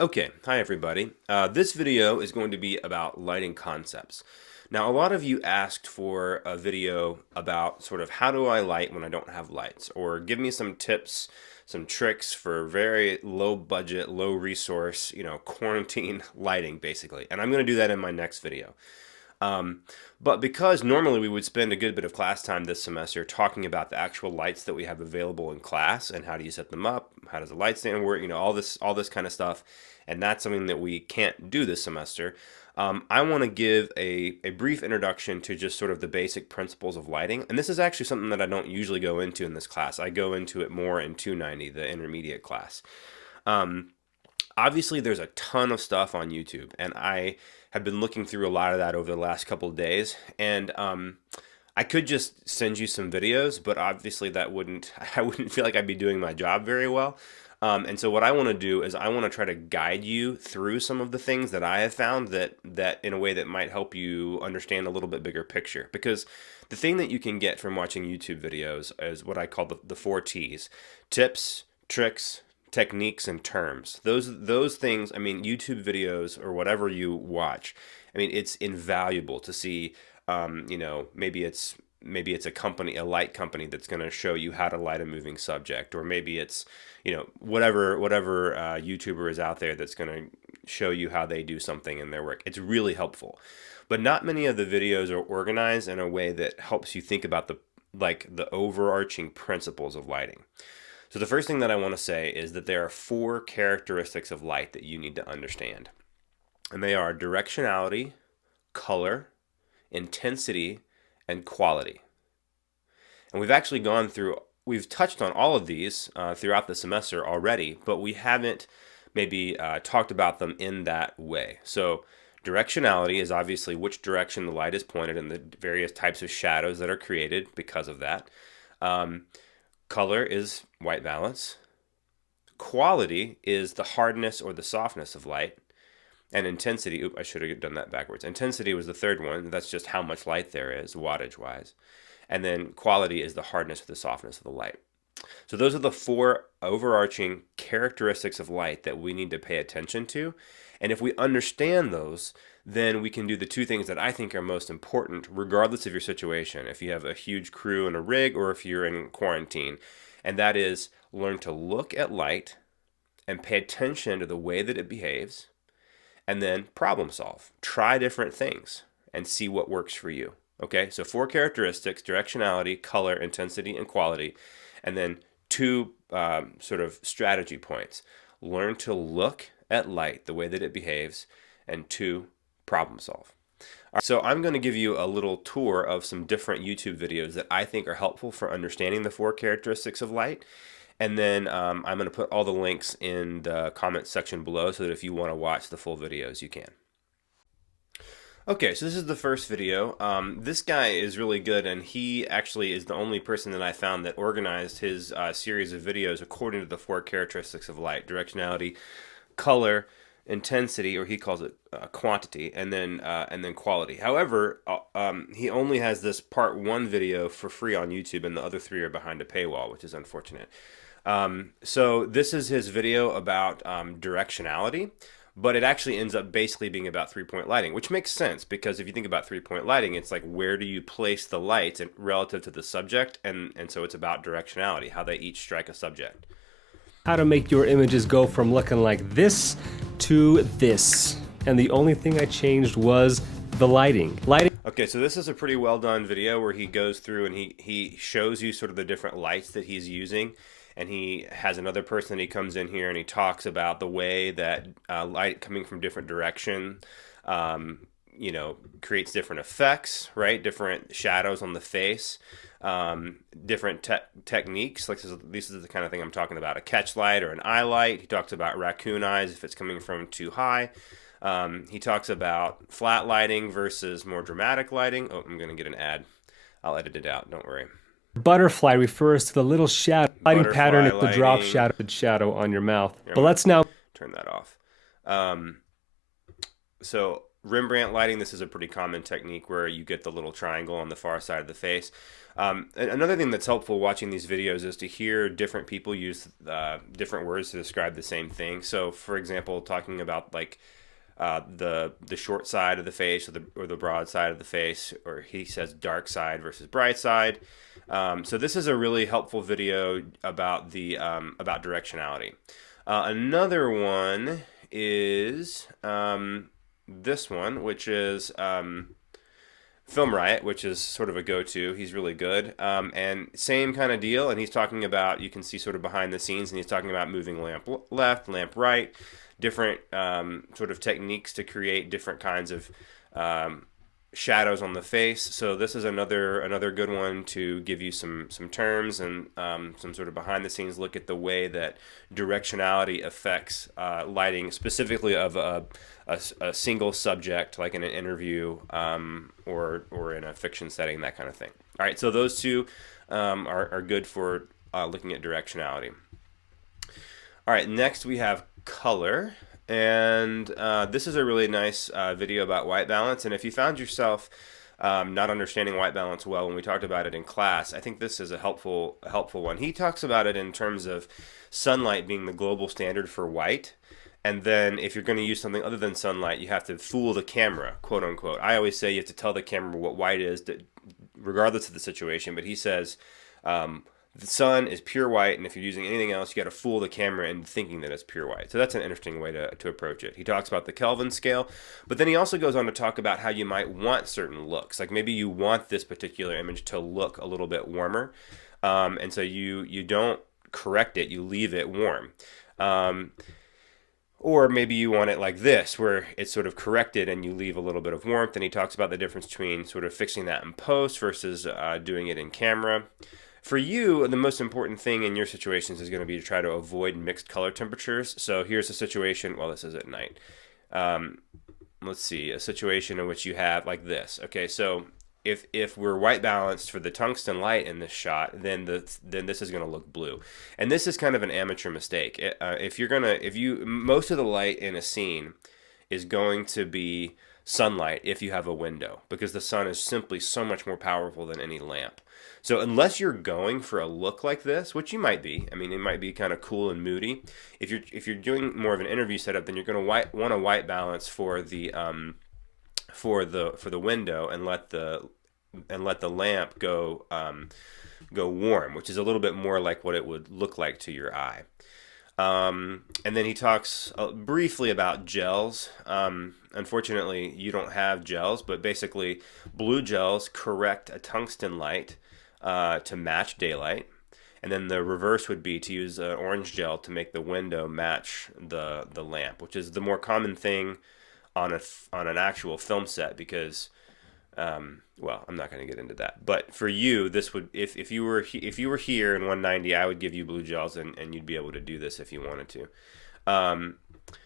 Okay, hi everybody. This video is going to be about lighting concepts. Now, a lot of you asked for a video about sort of how do I light when I don't have lights, or give me some tips, some tricks for very low budget, low resource, quarantine lighting basically. And I'm going to do that in my next video. Um, but because normally we would spend a good bit of class time this semester talking about the actual lights that we have available in class and how do you set them up, how does the light stand work, all this kind of stuff, and that's something that we can't do this semester. I want to give a brief introduction to just sort of the basic principles of lighting, and this is actually something that I don't usually go into in this class. I go into it more in 290, the intermediate class. Um, Obviously there's a ton of stuff on YouTube, and I have been looking through a lot of that over the last couple of days, and I could just send you some videos, but obviously that wouldn't I wouldn't feel like I'd be doing my job very well. And so what I want to do is I want to try to guide you through some of the things that I have found that in a way that might help you understand a little bit bigger picture. Because the thing that you can get from watching YouTube videos is what I call the four T's: tips, tricks, techniques, and terms. Those things, I mean, YouTube videos or whatever you watch, I mean, it's invaluable to see. Maybe it's a company, a light company that's going to show you how to light a moving subject, or maybe it's whatever YouTuber is out there that's going to show you how they do something in their work. It's really helpful, but not many of the videos are organized in a way that helps you think about the overarching principles of lighting. So the first thing that I want to say is that there are four characteristics of light that you need to understand. And they are directionality, color, intensity, and quality. And we've touched on all of these throughout the semester already, but we haven't maybe talked about them in that way. So directionality is obviously which direction the light is pointed and the various types of shadows that are created because of that. Um, Color is white balance. Quality is the hardness or the softness of light. And intensity, I should have done that backwards. Intensity was the third one. That's just how much light there is, wattage wise. And then quality is the hardness or the softness of the light. So those are the four overarching characteristics of light that we need to pay attention to. And if we understand those, then we can do the two things that I think are most important, regardless of your situation. If you have a huge crew and a rig, or if you're in quarantine, and that is learn to look at light and pay attention to the way that it behaves, and then problem solve. Try different things and see what works for you. Okay, so four characteristics: directionality, color, intensity, and quality. And then two sort of strategy points: learn to look at light, the way that it behaves, and two, problem solve. All right, so I'm going to give you a little tour of some different YouTube videos that I think are helpful for understanding the four characteristics of light. And then I'm going to put all the links in the comment section below so that if you want to watch the full videos, you can. Okay, so this is the first video. This guy is really good, and he actually is the only person that I found that organized his series of videos according to the four characteristics of light: directionality, color, intensity, or he calls it quantity, and then quality. However, he only has this part one video for free on YouTube, and the other three are behind a paywall, which is unfortunate. So this is his video about directionality, but it actually ends up basically being about three-point lighting, which makes sense because if you think about three-point lighting, it's like where do you place the lights relative to the subject, and so it's about directionality, how they each strike a subject. How to make your images go from looking like this to this. And the only thing I changed was the lighting. Okay, so this is a pretty well done video where he goes through and he shows you sort of the different lights that he's using. And he has another person, he comes in here and he talks about the way that light coming from different direction, creates different effects, right? Different shadows on the face, different techniques. Like this is the kind of thing I'm talking about: a catch light or an eye light. He talks about raccoon eyes if it's coming from too high. He talks about flat lighting versus more dramatic lighting. Oh, I'm going to get an ad. I'll edit it out. Don't worry. Butterfly refers to the little shadow. Lighting pattern is the drop shadow on your mouth. But let's now turn that off. So Rembrandt lighting, this is a pretty common technique where you get the little triangle on the far side of the face. Another thing that's helpful watching these videos is to hear different people use different words to describe the same thing. So, for example, talking about like the short side of the face or the broad side of the face, or he says dark side versus bright side. So this is a really helpful video about the about directionality. Another one is this one, which is Film Riot, which is sort of a go-to. He's really good. And same kind of deal. And he's talking about, you can see sort of behind the scenes, and he's talking about moving lamp left, lamp right, different sort of techniques to create different kinds of shadows on the face. So this is another good one to give you some terms and some sort of behind the scenes look at the way that directionality affects lighting, specifically of a single subject, like in an interview or in a fiction setting, that kind of thing. All right, so those two are good for looking at directionality. All right, next we have color. And this is a really nice video about white balance. And if you found yourself not understanding white balance well when we talked about it in class, I think this is a helpful one. He talks about it in terms of sunlight being the global standard for white. And then if you're going to use something other than sunlight, you have to fool the camera, quote unquote. I always say you have to tell the camera what white is, regardless of the situation. But he says the sun is pure white, and if you're using anything else, you got to fool the camera into thinking that it's pure white. So that's an interesting way to approach it. He talks about the Kelvin scale, but then he also goes on to talk about how you might want certain looks. Like maybe you want this particular image to look a little bit warmer, and so you don't correct it, you leave it warm. Or maybe you want it like this, where it's sort of corrected and you leave a little bit of warmth. And he talks about the difference between sort of fixing that in post versus doing it in camera. For you, the most important thing in your situations is going to be to try to avoid mixed color temperatures. So here's a situation, well, this is at night. Let's see, a situation in which you have like this. Okay, so if we're white balanced for the tungsten light in this shot, then this is going to look blue, and this is kind of an amateur mistake. Most of the light in a scene is going to be sunlight if you have a window, because the sun is simply so much more powerful than any lamp. So unless you're going for a look like this, which you might be, I mean, it might be kind of cool and moody. If you're doing more of an interview setup, then you're going to want a white balance for the window and let the lamp go warm, which is a little bit more like what it would look like to your eye. And then he talks briefly about gels. Unfortunately, you don't have gels, but basically blue gels correct a tungsten light to match daylight. And then the reverse would be to use an orange gel to make the window match the lamp, which is the more common thing on an actual film set, because well, I'm not going to get into that. But for you, this would, if you were here in 190, I would give you blue gels, and you'd be able to do this if you wanted to.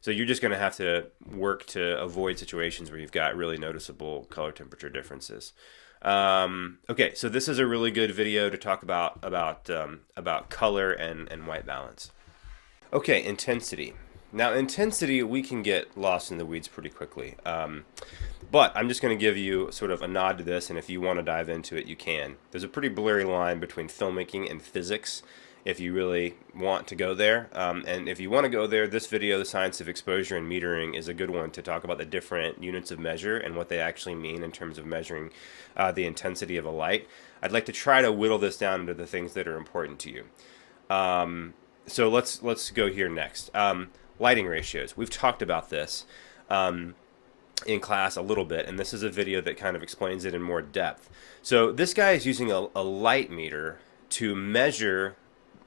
So you're just going to have to work to avoid situations where you've got really noticeable color temperature differences. Okay, so this is a really good video to talk about color and white balance. Okay, intensity. Now, intensity, we can get lost in the weeds pretty quickly. But I'm just going to give you sort of a nod to this, and if you want to dive into it, you can. There's a pretty blurry line between filmmaking and physics, if you really want to go there. And if you want to go there, this video, The Science of Exposure and Metering, is a good one to talk about the different units of measure and what they actually mean in terms of measuring the intensity of a light. I'd like to try to whittle this down into the things that are important to you. So let's go here next. Lighting ratios. We've talked about this in class a little bit, and this is a video that kind of explains it in more depth. So this guy is using a light meter to measure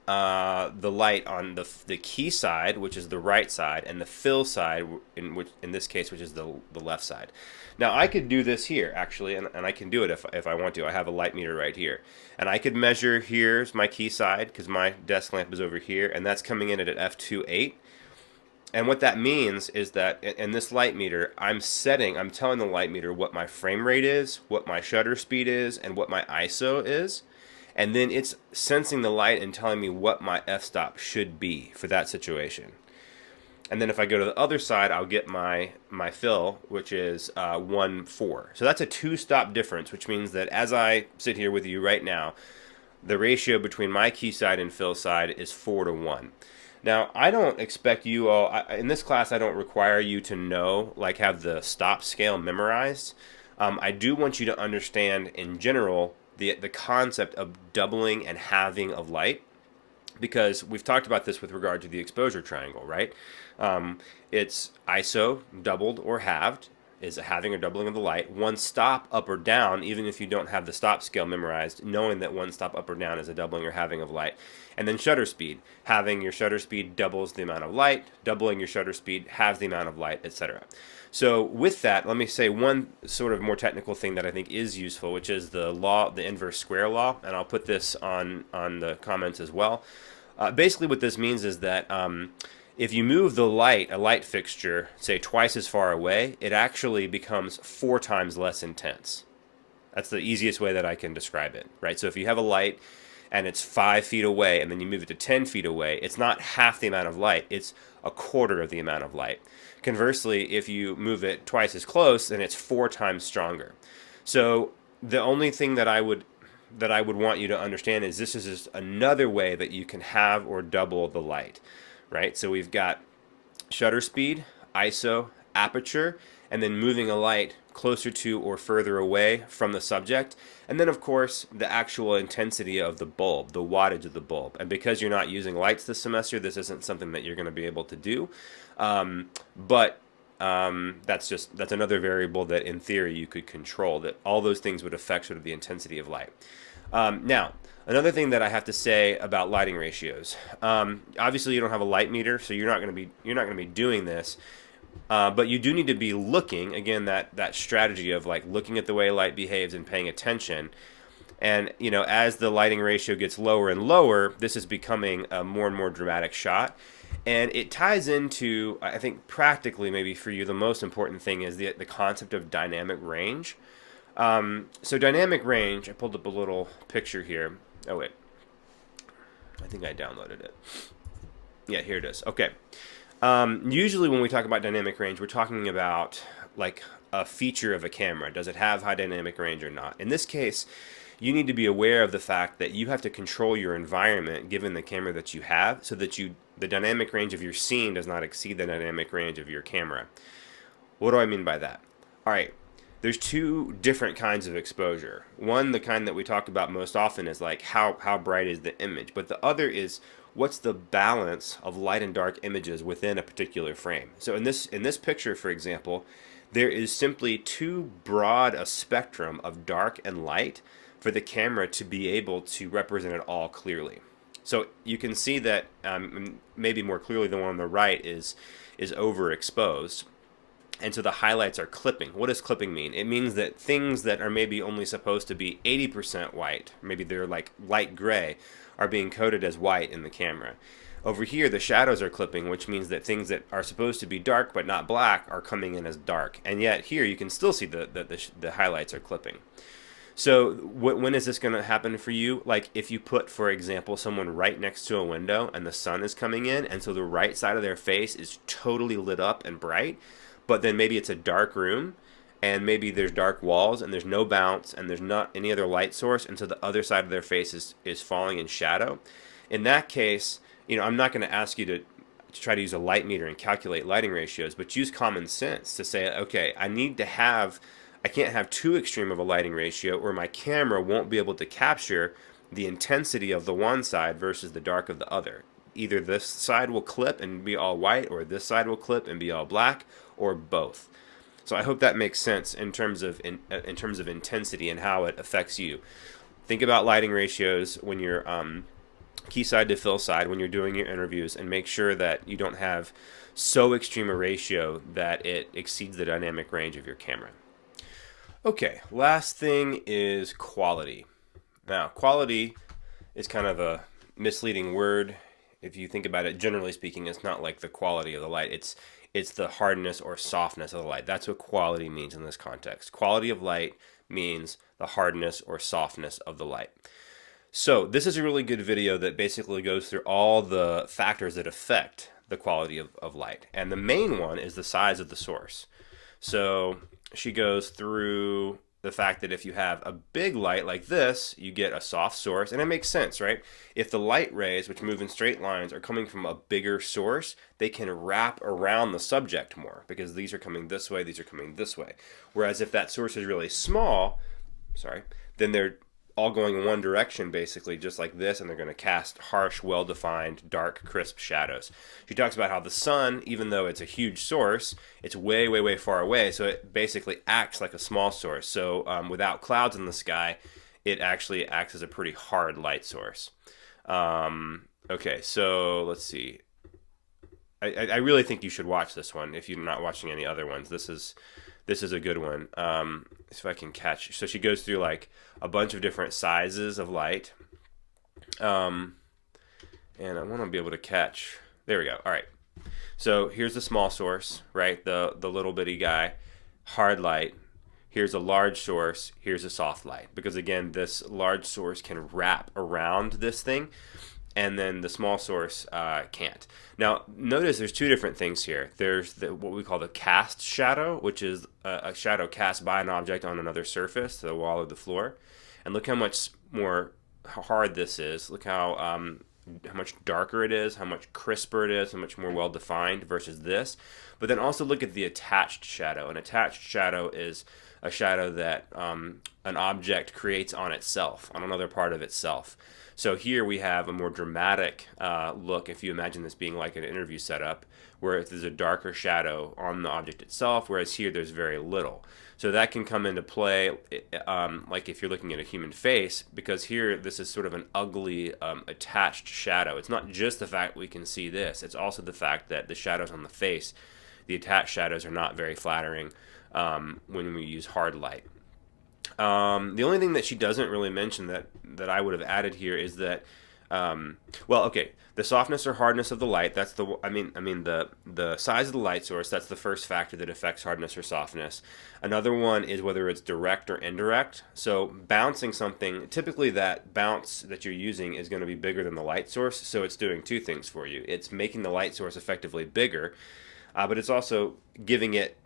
the light on the key side, which is the right side, and the fill side, in this case, which is the left side. Now I could do this here actually, and I can do it if I want to. I have a light meter right here, and I could measure, here's my key side because my desk lamp is over here, and that's coming in at f2.8. And what that means is that in this light meter, I'm telling the light meter what my frame rate is, what my shutter speed is, and what my ISO is. And then it's sensing the light and telling me what my f-stop should be for that situation. And then if I go to the other side, I'll get my fill, which is 1:4. So that's a 2-stop difference, which means that as I sit here with you right now, the ratio between my key side and fill side is 4-1. Now, I don't expect you all, in this class, I don't require you to know, like have the stop scale memorized. I do want you to understand in general the concept of doubling and halving of light, because we've talked about this with regard to the exposure triangle, right? It's ISO doubled or halved, is a halving or doubling of the light. One stop up or down, even if you don't have the stop scale memorized, knowing that one stop up or down is a doubling or halving of light. And then shutter speed. Having your shutter speed doubles the amount of light, doubling your shutter speed halves the amount of light, etc. So with that, let me say one sort of more technical thing that I think is useful, which is the law, the inverse square law, and I'll put this on the comments as well. Basically, what this means is that if you move a light fixture, say twice as far away, it actually becomes 4 times less intense. That's the easiest way that I can describe it, right? So if you have a light and it's 5 feet away and then you move it to 10 feet away, it's not half the amount of light, it's a quarter of the amount of light. Conversely, if you move it twice as close, then it's 4 times stronger. So the only thing that I would want you to understand is this is just another way that you can have or double the light, right? So we've got shutter speed, ISO, aperture, and then moving a light closer to or further away from the subject. And then, of course, the actual intensity of the bulb, the wattage of the bulb. And because you're not using lights this semester, this isn't something that you're going to be able to do. But that's another variable that in theory you could control, that all those things would affect sort of the intensity of light. Now, another thing that I have to say about lighting ratios. Obviously, you don't have a light meter, so you're not going to be doing this. But you do need to be looking, again, that strategy of like looking at the way light behaves and paying attention. And as the lighting ratio gets lower and lower, this is becoming a more and more dramatic shot. And it ties into, I think, practically maybe for you, the most important thing is the concept of dynamic range. So dynamic range, I pulled up a little picture here. Oh, wait. I think I downloaded it. Yeah, here it is. Okay. Usually when we talk about dynamic range, we're talking about like a feature of a camera. Does it have high dynamic range or not? In this case, you need to be aware of the fact that you have to control your environment given the camera that you have so that the dynamic range of your scene does not exceed the dynamic range of your camera. What do I mean by that? All right. There's 2 different kinds of exposure. One, the kind that we talk about most often, is like how bright is the image, but the other is what's the balance of light and dark images within a particular frame. So in this picture, for example, there is simply too broad a spectrum of dark and light for the camera to be able to represent it all clearly. So you can see that maybe more clearly the one on the right is overexposed. And so the highlights are clipping. What does clipping mean? It means that things that are maybe only supposed to be 80% white, maybe they're like light gray, are being coded as white in the camera. Over here, the shadows are clipping, which means that things that are supposed to be dark but not black are coming in as dark. And yet here you can still see the highlights are clipping. So when is this going to happen for you? Like if you put, for example, someone right next to a window and the sun is coming in, and so the right side of their face is totally lit up and bright, but then maybe it's a dark room and maybe there's dark walls and there's no bounce and there's not any other light source, and so the other side of their face is falling in shadow. In that case, I'm not going to ask you to try to use a light meter and calculate lighting ratios, but use common sense to say, okay, I can't have too extreme of a lighting ratio or my camera won't be able to capture the intensity of the one side versus the dark of the other. Either this side will clip and be all white, or this side will clip and be all black, or both. So I hope that makes sense in terms of intensity and how it affects you. Think about lighting ratios when you're key side to fill side when you're doing your interviews, and make sure that you don't have so extreme a ratio that it exceeds the dynamic range of your camera. Okay, last thing is quality. Now, quality is kind of a misleading word. If you think about it, generally speaking, it's not like the quality of the light. It's the hardness or softness of the light. That's what quality means in this context. Quality of light means the hardness or softness of the light. So this is a really good video that basically goes through all the factors that affect the quality of light. And the main one is the size of the source. So she goes through the fact that if you have a big light like this, you get a soft source, and it makes sense, right? If the light rays, which move in straight lines, are coming from a bigger source, they can wrap around the subject more because these are coming this way, these are coming this way. Whereas if that source is really small, then they're all going in one direction, basically, just like this, and they're going to cast harsh, well-defined, dark, crisp shadows. She talks about how the sun, even though it's a huge source, it's way, way, way far away, so it basically acts like a small source. So without clouds in the sky, it actually acts as a pretty hard light source. Okay, so let's see. I really think you should watch this one if you're not watching any other ones. This is a good one. If I can catch. So she goes through like a bunch of different sizes of light. And I want to be able to catch. There we go. All right. So here's the small source, right? The little bitty guy, hard light. Here's a large source. Here's a soft light. Because again, this large source can wrap around this thing, and then the small source can't. Now, notice there's two different things here. There's what we call the cast shadow, which is a shadow cast by an object on another surface, the wall or the floor. And look how much more hard this is. Look how much darker it is, how much crisper it is, how much more well-defined versus this. But then also look at the attached shadow. An attached shadow is a shadow that an object creates on itself, on another part of itself. So here we have a more dramatic look, if you imagine this being like an interview setup, where there's a darker shadow on the object itself, whereas here there's very little. So that can come into play, like if you're looking at a human face, because here this is sort of an ugly attached shadow. It's not just the fact we can see this, it's also the fact that the shadows on the face, the attached shadows, are not very flattering when we use hard light. The only thing that she doesn't really mention that I would have added here is that, the softness or hardness of the light. That's the size of the light source. That's the first factor that affects hardness or softness. Another one is whether it's direct or indirect. So bouncing something, typically that bounce that you're using is going to be bigger than the light source. So it's doing two things for you. It's making the light source effectively bigger. But it's also giving it,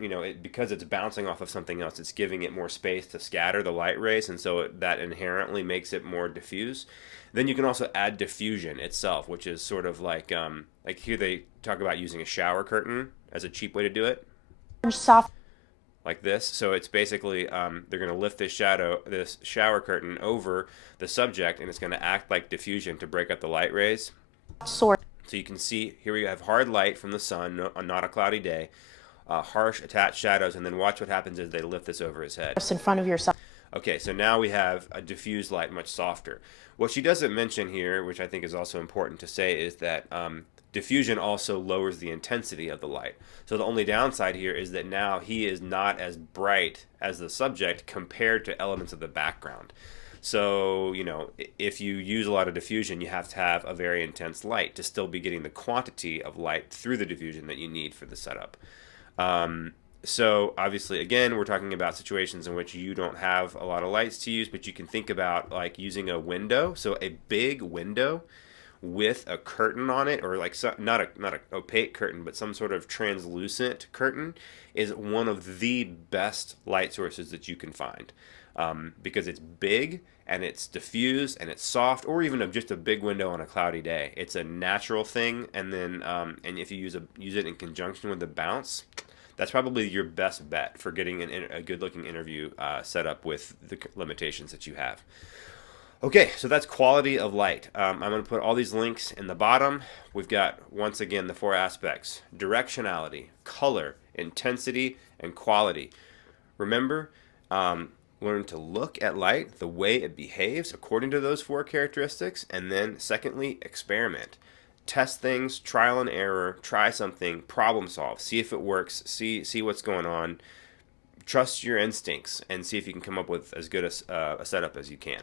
because it's bouncing off of something else, it's giving it more space to scatter the light rays, and so that inherently makes it more diffuse. Then you can also add diffusion itself, which is sort of like here they talk about using a shower curtain as a cheap way to do it. Soft. Like this. So it's basically, they're going to lift this shower curtain over the subject, and it's going to act like diffusion to break up the light rays. Source. So you can see here we have hard light from the sun, not a cloudy day, harsh attached shadows, and then watch what happens as they lift this over his head. In front of yourself. Okay, so now we have a diffused light, much softer. What she doesn't mention here, which I think is also important to say, is that diffusion also lowers the intensity of the light. So the only downside here is that now he is not as bright as the subject compared to elements of the background. So, if you use a lot of diffusion, you have to have a very intense light to still be getting the quantity of light through the diffusion that you need for the setup. So obviously, again, we're talking about situations in which you don't have a lot of lights to use, but you can think about like using a window. So a big window with a curtain on it, or like not an opaque curtain, but some sort of translucent curtain, is one of the best light sources that you can find, because it's big and it's diffused and it's soft, or even just a big window on a cloudy day. It's a natural thing, and then and if you use it in conjunction with the bounce, that's probably your best bet for getting a good-looking interview set up with the limitations that you have. Okay, so that's quality of light. I'm going to put all these links in the bottom. We've got, once again, the four aspects: directionality, color, intensity, and quality. Remember, learn to look at light, the way it behaves according to those four characteristics, and then secondly, experiment. Test things, trial and error, try something, problem solve, see if it works, see what's going on. Trust your instincts and see if you can come up with as good a setup as you can.